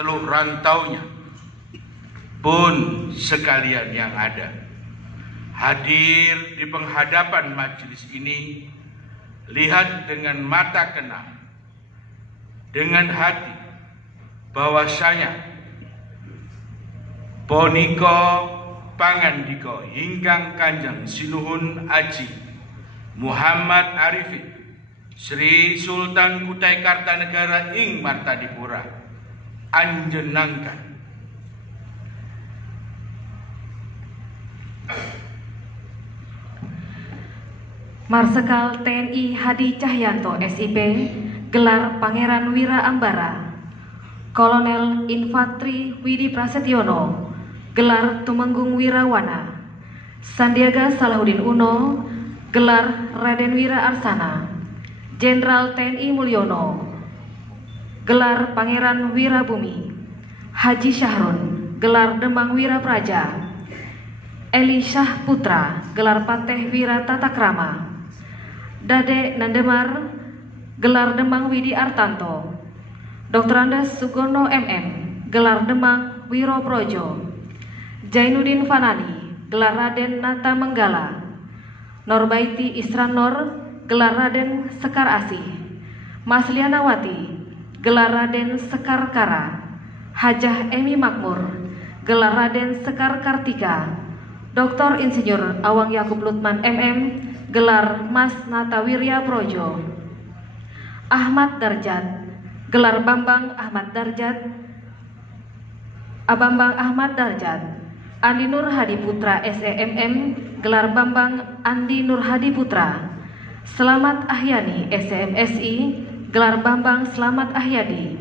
teluk rantaunya pun sekalian yang ada hadir di penghadapan majelis ini, lihat dengan mata kena, dengan hati bahwasanya Poniko pangandika ingkang Kanjeng Sinuhun Aji Muhammad Arifin Sri Sultan Kutai Kartanegara ing Martadipura anjenangkan Marsekal TNI Hadi Cahyanto SIP gelar Pangeran Wira Ambara, Kolonel Infantri Widi Prasetyono gelar Tumenggung Wirawana, Sandiaga Salahuddin Uno gelar Raden Wira Arsana, Jenderal TNI Mulyono gelar Pangeran Wirabumi, Haji Syahrun gelar Demang Wira Praja, Eli Syah Putra gelar Pateh Wira Tatakrama, Dade Nandemar gelar Demang Widi Artanto, Dr. Andes Sugono MM gelar Demang Wiro Projo, Jainuddin Fanani gelar Raden Nata Menggala, Norbaiti Isranor gelar Raden Sekar Asih, Maslianawati gelar Raden Sekar Kara, Hajah Emi Makmur gelar Raden Sekar Kartika, Dr. Insinyur Awang Yakub Lutman MM gelar Mas Natawirya Projo, Ahmad Darjat gelar Bambang Ahmad Darjat, Abambang Ahmad Darjat, Andi Nur Hadi Putra SEMM gelar Bambang Andi Nur Hadi Putra, Selamat Ahyani SEMSI gelar Bambang Selamat Ahyadi,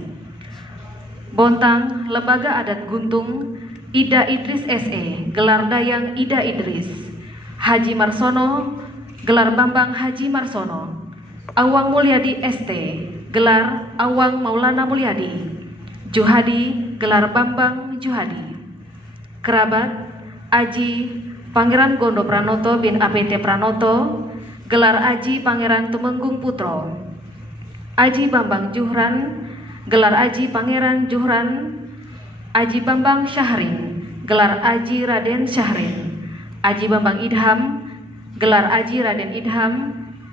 Bontang Lembaga Adat Guntung Ida Idris SE gelar Dayang Ida Idris, Haji Marsono gelar Bambang Haji Marsono, Awang Mulyadi ST gelar Awang Maulana Mulyadi, Juhadi gelar Bambang Juhadi, kerabat Aji Pangeran Gondo Pranoto bin APT Pranoto gelar Aji Pangeran Tumenggung Putro, Aji Bambang Juhran gelar Aji Pangeran Juhran, Aji Bambang Syahrin gelar Aji Raden Syahrin, Aji Bambang Idham gelar Aji Raden Idham,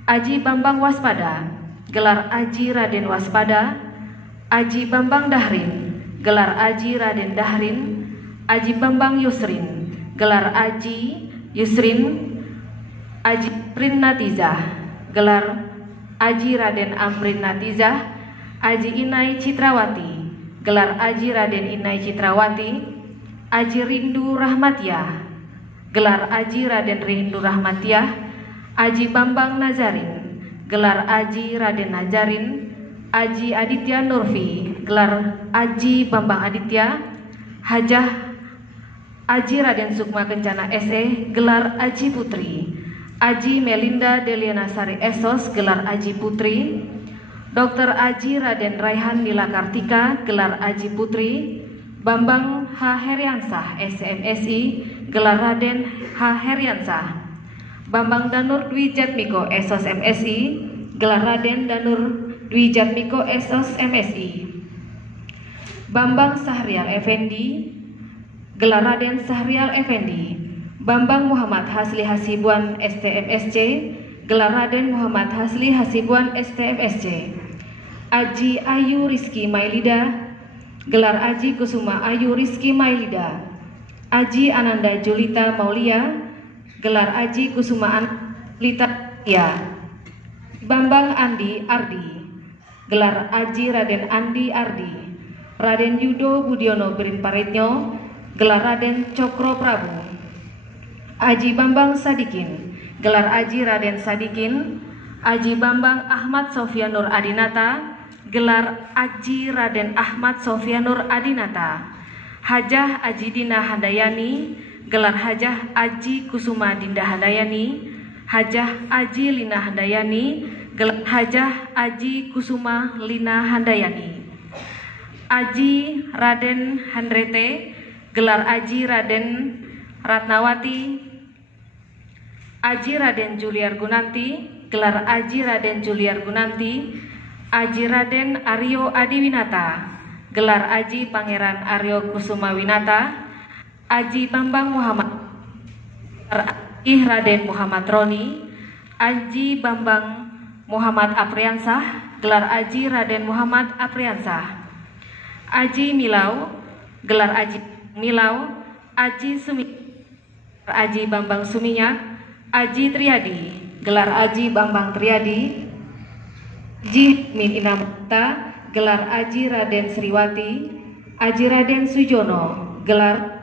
Aji Bambang Waspada gelar Aji Raden Waspada, Aji Bambang Dahrin gelar Aji Raden Dahrin, Aji Bambang Yusrin gelar Aji Yusrin, Aji Amrin Natizah gelar Aji Raden Amrin Natizah, Aji Inai Citrawati gelar Aji Raden Inai Citrawati, Aji Rindu Rahmatiah gelar Aji Raden Rindu Rahmatiah, Aji Bambang Nazarin gelar Aji Raden Nazarin, Aji Aditya Nurfi gelar Aji Bambang Aditya, Hajah Aji Raden Sukma Kencana SE gelar Aji Putri, Aji Melinda Deliana Sari Esos gelar Aji Putri, Dr. Aji Raden Raihan Nila Kartika gelar Aji Putri, Bambang H. Heriansah SMSI gelar Raden H. Heriansah, Bambang Danur Dwi Jatmiko Esos MSI gelar Raden Danur Dwi Jatmiko Esos MSI, Bambang Sahrial Effendi gelar Raden Sahrial Effendi, Bambang Muhammad Hasli Hasibuan STMSC gelar Raden Muhammad Hasli Hasibuan STMSC, Aji Ayu Rizki Mailida gelar Aji Kusuma Ayu Rizki Mailida, Aji Ananda Julita Maulia gelar Aji Kusuma Anlita Ya, Bambang Andi Ardi gelar Aji Raden Andi Ardi, Raden Yudo Budiono Brinparetnyo gelar Raden Cokro Prabu, Aji Bambang Sadikin gelar Aji Raden Sadikin, Aji Bambang Ahmad Sofianur Adinata gelar Aji Raden Ahmad Sofianur Adinata, Hajah Aji Dina Handayani gelar Hajah Aji Kusuma Dinda Handayani, Hajah Aji Lina Handayani gelar Hajah Aji Kusuma Lina Handayani, Aji Raden Handrete gelar Aji Raden Ratnawati, Aji Raden Juliar Gunanti gelar Aji Raden Juliar Gunanti, Aji Raden Aryo Adiwinata gelar Aji Pangeran Aryo Kusumawinata, Aji Bambang Muhammad, gelar Aji Raden Muhammad Roni, Aji Bambang Muhammad Apriansah, gelar Aji Raden Muhammad Apriansah, Aji Milau, gelar Aji Milau, Aji Sumi, Aji Bambang Suminyak, Aji Triadi, gelar Aji Bambang Triadi, Aji Min Inamta, gelar Aji Raden Sriwati, Aji Raden Sujono, gelar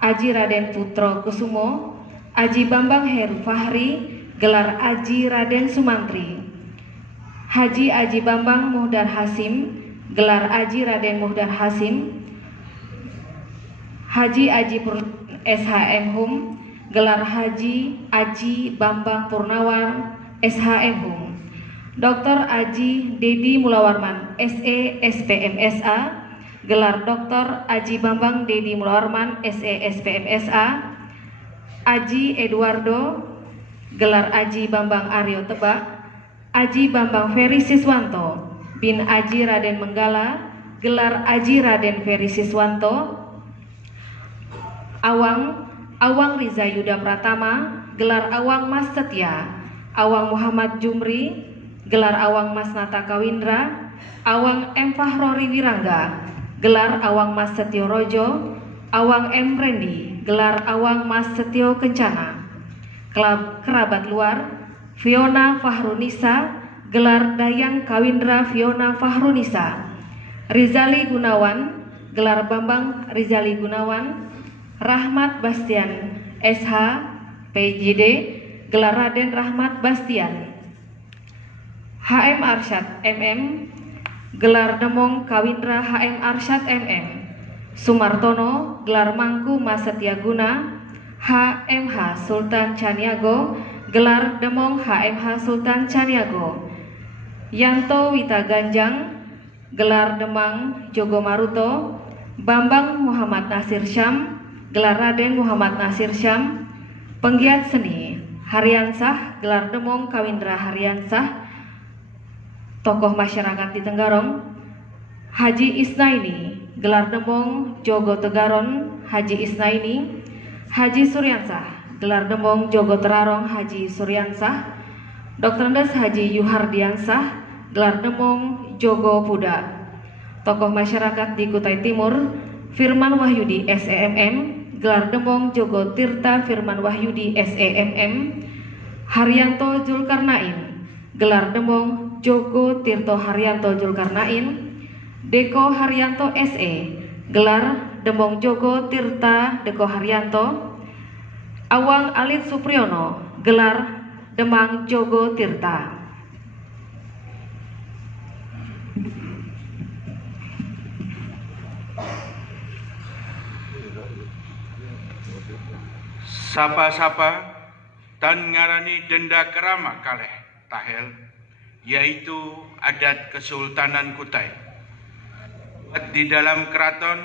Aji Raden Putro Kusumo, Aji Bambang Heru Fahri, gelar Aji Raden Sumantri, Haji Aji Bambang Muhdar Hasim, gelar Aji Raden Muhdar Hasim, Haji Aji Purnawan SHM Hum, gelar Haji Aji Bambang Purnawan SHM Hum, Dr. Aji Dedi Mulawarman SE SPM SA, gelar Dr. Aji Bambang Dedi Mulawarman SE SPM SA, Aji Eduardo, gelar Aji Bambang Aryo Tebak, Aji Bambang Ferry Siswanto bin Aji Raden Menggala, gelar Aji Raden Ferry Siswanto, Awang Riza Yuda Pratama, gelar Awang Mas Setia, Awang Muhammad Jumri, gelar Awang Mas Nata Kawindra, Awang M Fahrori Wirangga, gelar Awang Mas Setio Rojo, Awang M Rendi, gelar Awang Mas Setio Kencana, kerabat luar Fiona Fahrunisa, gelar Dayang Kawindra Fiona Fahrunisa, Rizali Gunawan, gelar Bambang Rizali Gunawan, Rahmat Bastian SH PJD, gelar Raden Rahmat Bastian, HM Arsyad MM, gelar Demong Kawindra HM Arsyad MM, Sumartono, gelar Mangku Mas Setiaguna, HMH Sultan Caniago, gelar Demong HMH Sultan Caniago, Yanto Wita Ganjang, gelar Demang Jogo Maruto, Bambang Muhammad Nasir Syam, gelar Raden Muhammad Nasir Syam, penggiat seni Haryansah, gelar Demong Kawindra Haryansah, tokoh masyarakat di Tenggarong, Haji Isnaini, gelar Demong Jogo Tegaron Haji Isnaini, Haji Suryansah, gelar Demong Jogo Terarong Haji Suryansah, Dr. Andes Haji Yuhardiansah, gelar Demong Jogo Puda, tokoh masyarakat di Kutai Timur, Firman Wahyudi SEMM, gelar Demong Jogo Tirta Firman Wahyudi SEMM, Haryanto Zulkarnain, gelar Demong Jogo Tirto Haryanto Zulkarnain, Deko Haryanto SE, gelar Demong Jogo Tirta Deko Haryanto, Awang Alit Supriyono, gelar Demang Jogo Tirta. Sapa-sapa dan ngarani denda kerama kaleh tahel, yaitu adat Kesultanan Kutai di dalam Keraton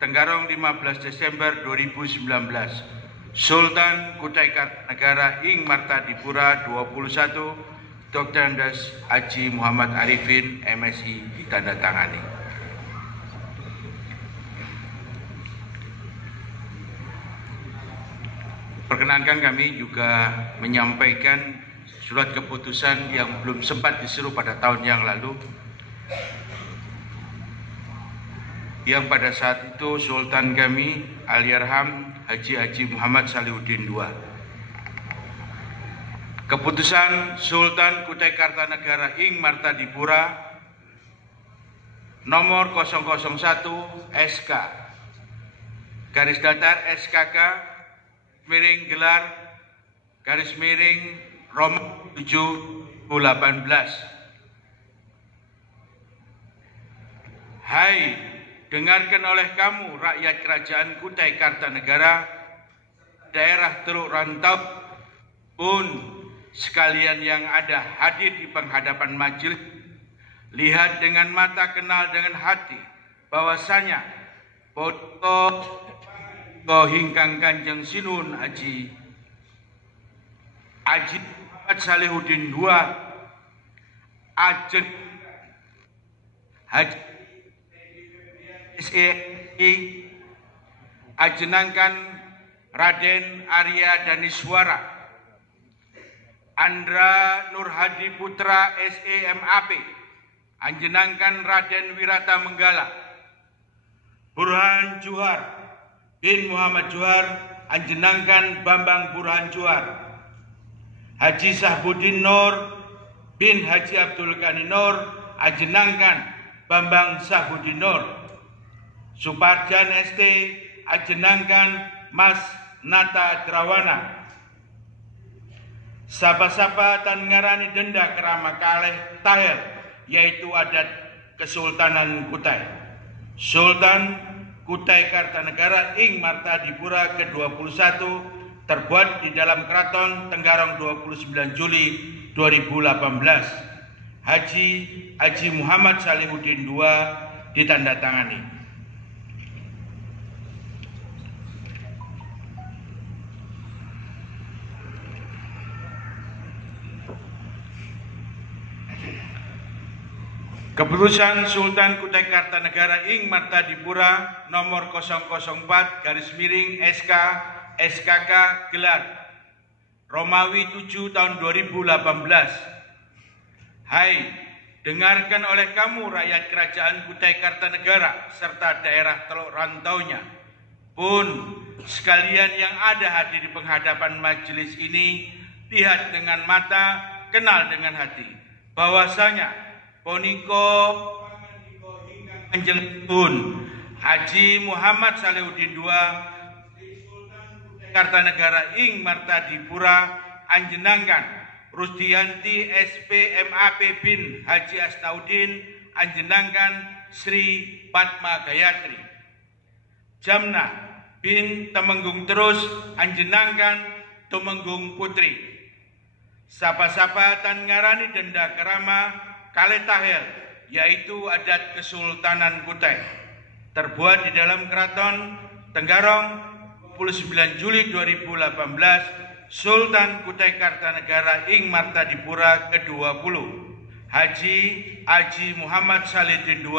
Tenggarong 15 Desember 2019, Sultan Kutai Kartanegara ing Martadipura 21, Dr. Andes Haji Muhammad Arifin MSI ditandatangani. Perkenankan kami juga menyampaikan surat keputusan yang belum sempat disuruh pada tahun yang lalu, yang pada saat itu Sultan kami Aliarham Haji Muhammad Salihuddin II. Keputusan Sultan Kutai Kartanegara ing Martadipura nomor 001 SK garis datar SKK miring gelar garis miring Romawi 7/18. Hai, dengarkan oleh kamu rakyat kerajaan Kutai Kartanegara, daerah Teluk Rantau pun sekalian yang ada hadir di penghadapan majelis, lihat dengan mata, kenal dengan hati, bahwasanya foto hingkang Kanjeng Sinuhun Haji Muhammad Salihuddin II Ajeng Haji SEI ajenangkan Raden Arya Daniswara, Andra Nurhadi Putra SEMAP anjenangkan Raden Wirata Menggala, Burhan Juhar bin Muhammad Juhar anjenangkan Bambang Burhan Juhar, Haji Sahbudin Nur bin Haji Abdul Ghani Nur ajenangkan Bambang Sahbudin Nur, Suparjan ST ajenangkan Mas Nata Drawana, Sapa-sapa tan ngarani denda kerama kaleh tahel, yaitu adat Kesultanan Kutai. Sultan Kutai Kartanegara ing Martadipura ke-21 terbuat di dalam Keraton Tenggarong 29 Juli 2018. Haji Muhammad Salihuddin II ditandatangani. Keputusan Sultan Kutai Kartanegara ing Martadipura nomor 004/SK SKK gelar Romawi 7 tahun 2018. Hai, dengarkan oleh kamu rakyat kerajaan Kutai Kartanegara serta daerah teluk rantaunya pun sekalian yang ada hadir di penghadapan majelis ini, lihat dengan mata, kenal dengan hati, bahwasanya Poniko Kanjeng Tun Haji Muhammad Salihuddin II Sultan Kutai Kartanegara ing Martadipura anjenangkan Rusdianti SPMAP bin Haji Asnaudin anjenangkan Sri Padma Gayatri, Jamna bin Temenggung Terus anjenangkan Tumenggung Putri, Sapa-sapa tan ngarani denda kerama kalih tahel, yaitu adat Kesultanan Kutai, terbuat di dalam Keraton Tenggarong 29 Juli 2018, Sultan Kutai Kartanegara ing Martadipura ke-20, Haji Muhammad Salihuddin II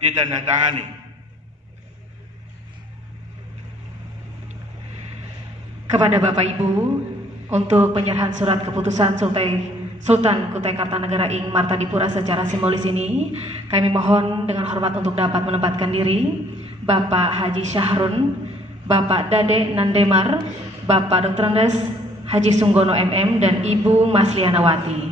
ditandatangani. Kepada Bapak Ibu, untuk penyerahan surat keputusan Sultan Kutai Kartanegara ing Martadipura secara simbolis ini, kami mohon dengan hormat untuk dapat menempatkan diri Bapak Haji Syahrun, Bapak Dade Nandemar, Bapak Dr. Andes Haji Sunggono MM, dan Ibu Maslianawati.